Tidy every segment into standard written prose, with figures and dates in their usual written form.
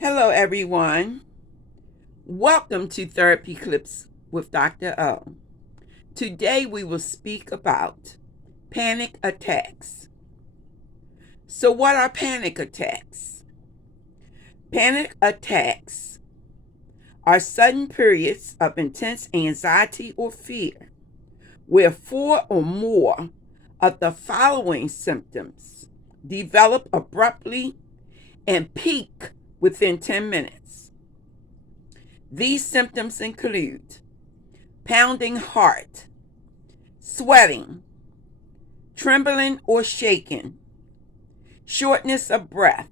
Hello, everyone. Welcome to Therapy Clips with Dr. O. Today we will speak about panic attacks. So, what are panic attacks? Panic attacks are sudden periods of intense anxiety or fear where four or more of the following symptoms develop abruptly and peak within 10 minutes. These symptoms include pounding heart, sweating, trembling or shaking, shortness of breath,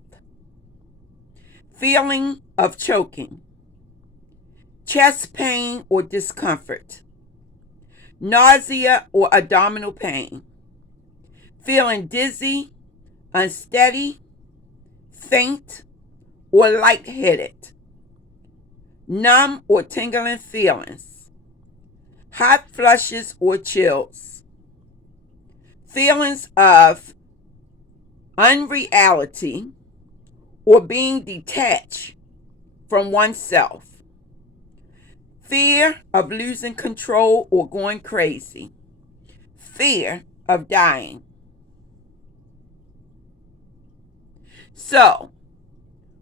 feeling of choking, chest pain or discomfort, nausea or abdominal pain, feeling dizzy, unsteady, faint, or lightheaded, numb or tingling feelings, hot flushes or chills, feelings of unreality or being detached from oneself, fear of losing control or going crazy, fear of dying. So,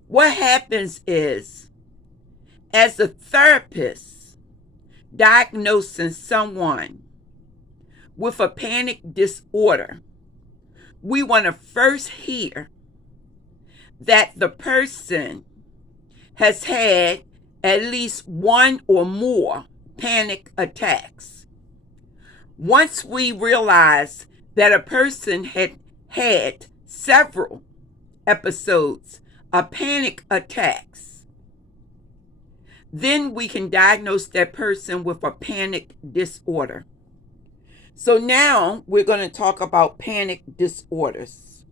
what happens is, as a therapist diagnosing someone with a panic disorder, we want to first hear that the person has had at least one or more panic attacks. Once we realize that a person had had several episodes of panic attacks, then we can diagnose that person with a panic disorder. So now we're going to talk about panic disorders.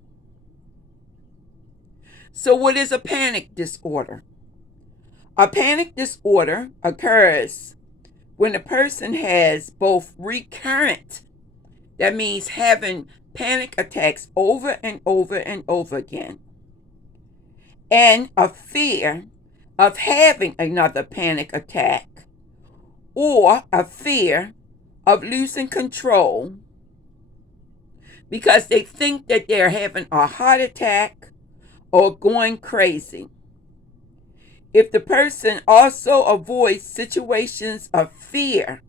So what is a panic disorder? A panic disorder occurs when a person has both recurrent, that means having panic attacks over and over and over again, and a fear of having another panic attack, or a fear of losing control because they think that they're having a heart attack or going crazy. If the person also avoids situations of fear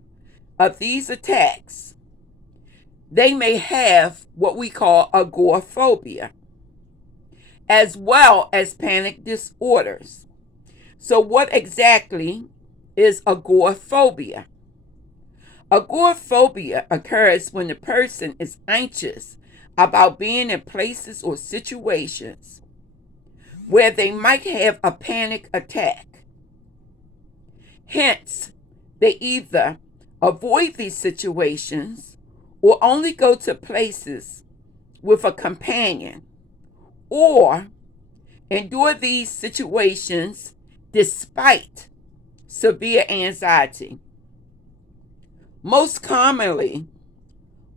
of these attacks, they may have what we call agoraphobia, as well as panic disorders. So, what exactly is agoraphobia? Agoraphobia occurs when the person is anxious about being in places or situations where they might have a panic attack. Hence, they either avoid these situations or only go to places with a companion, or endure these situations despite severe anxiety. Most commonly,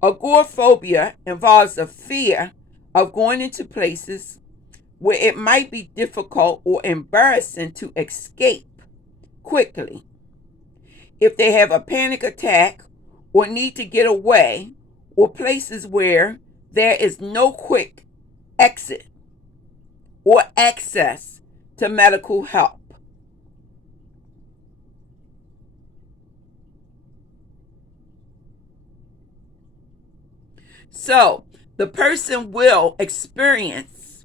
agoraphobia involves a fear of going into places where it might be difficult or embarrassing to escape quickly. If they have a panic attack or need to get away, or places where there is no quick exit or access to medical help. So, the person will experience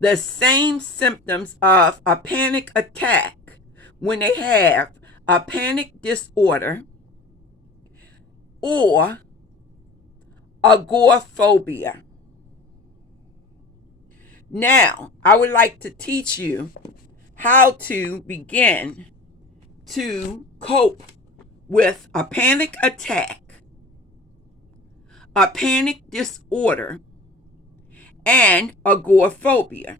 the same symptoms of a panic attack when they have a panic disorder or agoraphobia. Now, I would like to teach you how to begin to cope with a panic attack, a panic disorder, and agoraphobia.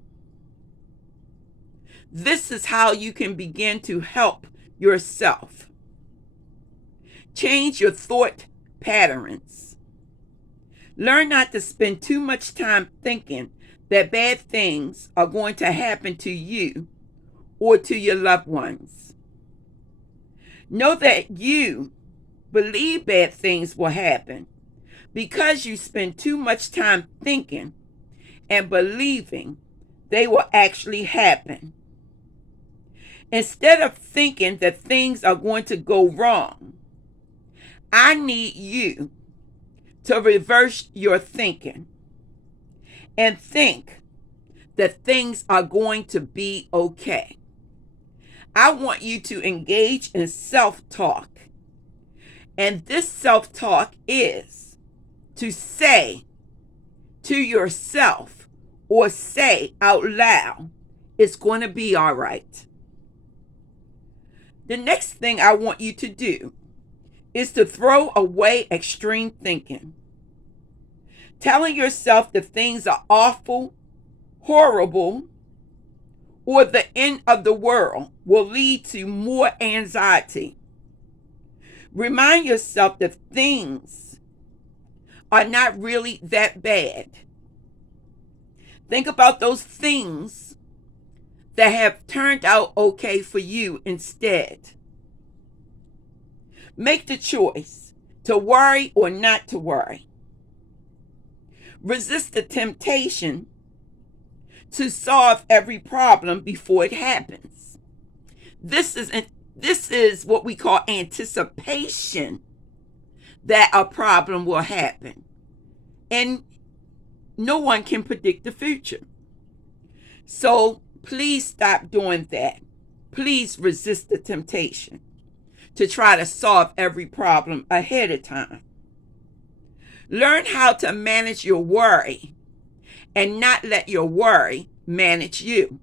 This is how you can begin to help yourself. Change your thought patterns. Learn not to spend too much time thinking that bad things are going to happen to you or to your loved ones. Know that you believe bad things will happen because you spend too much time thinking and believing they will actually happen. Instead of thinking that things are going to go wrong, I need you to reverse your thinking and think that things are going to be okay. I want you to engage in self-talk. And this self-talk is to say to yourself or say out loud, it's going to be all right. The next thing I want you to do is to throw away extreme thinking. Telling yourself that things are awful, horrible, or the end of the world will lead to more anxiety. Remind yourself that things are not really that bad. Think about those things that have turned out okay for you instead. Make the choice to worry or not to worry. Resist the temptation to solve every problem before it happens. This is what we call anticipation that a problem will happen. And no one can predict the future. So please stop doing that. Please resist the temptation to try to solve every problem ahead of time. Learn how to manage your worry and not let your worry manage you.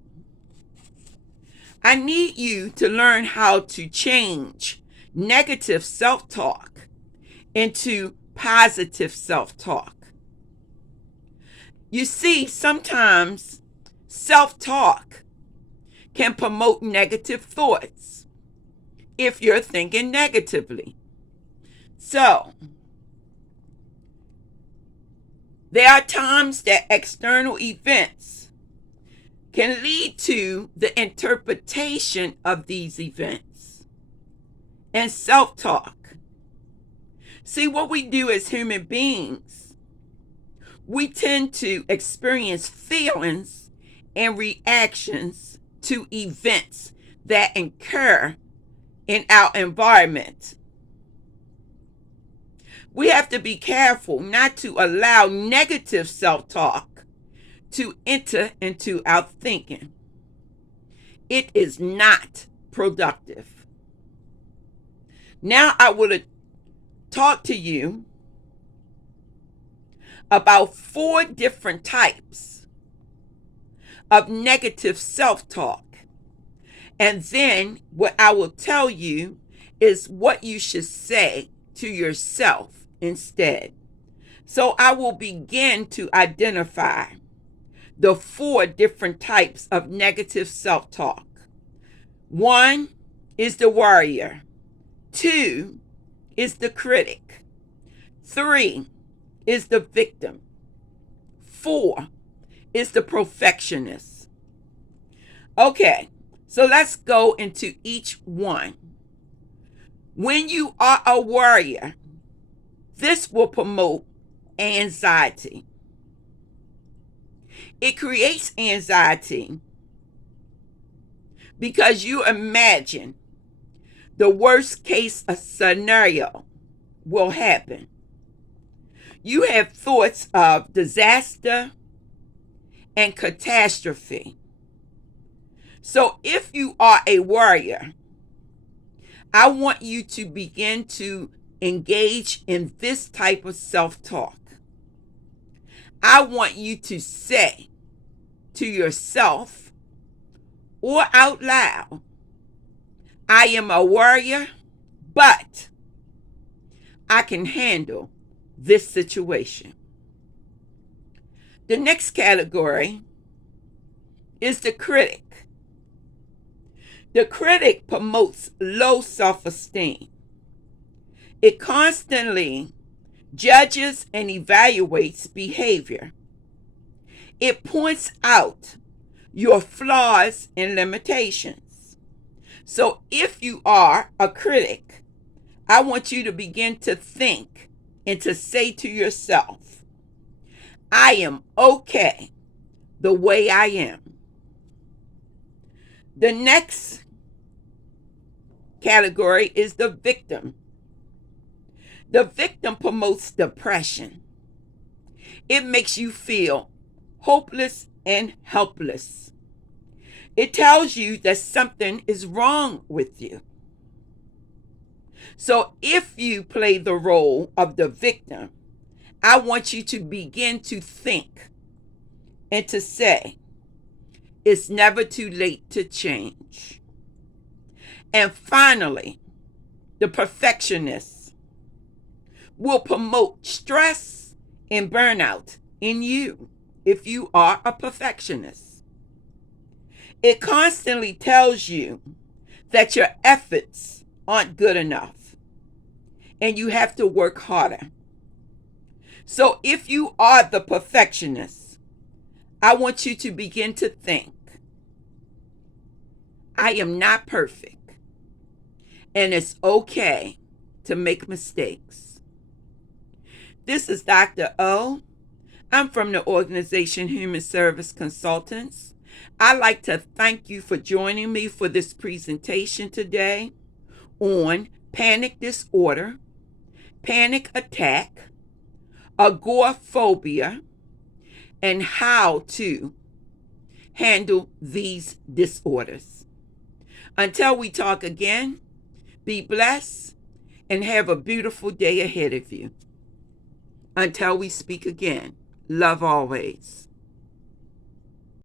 I need you to learn how to change negative self-talk into positive self-talk. You see, sometimes self-talk can promote negative thoughts if you're thinking negatively. So, there are times that external events can lead to the interpretation of these events and self-talk. See, what we do as human beings, we tend to experience feelings and reactions to events that occur in our environment. We have to be careful not to allow negative self-talk to enter into our thinking. It is not productive. Now I will talk to you about 4 different types of negative self-talk. And then what I will tell you is what you should say to yourself instead. So I will begin to identify the 4 different types of negative self-talk. 1 is the worrier. 2 is the critic. 3 is the victim. 4 is the perfectionist. Okay, so let's go into each one. When you are a worrier, this will promote anxiety. It creates anxiety because you imagine the worst case scenario will happen. You have thoughts of disaster and catastrophe. So if you are a worrier, I want you to begin to engage in this type of self-talk. I want you to say to yourself or out loud, I am a worrier, but I can handle this situation. The next category is the critic. The critic promotes low self-esteem. It constantly judges and evaluates behavior. It points out your flaws and limitations. So if you are a critic, I want you to begin to think and to say to yourself, I am okay the way I am. The next category is the victim. The victim promotes depression. It makes you feel hopeless and helpless. It tells you that something is wrong with you. So if you play the role of the victim, I want you to begin to think and to say, it's never too late to change. And finally, the perfectionist will promote stress and burnout in you if you are a perfectionist. It constantly tells you that your efforts aren't good enough and you have to work harder. So if you are the perfectionist, I want you to begin to think, I am not perfect, and it's okay to make mistakes. This is Dr. O. I'm from the organization Human Service Consultants. I'd like to thank you for joining me for this presentation today on panic disorder, panic attack, agoraphobia, and how to handle these disorders. Until we talk again, be blessed and have a beautiful day ahead of you. Until we speak again, love always.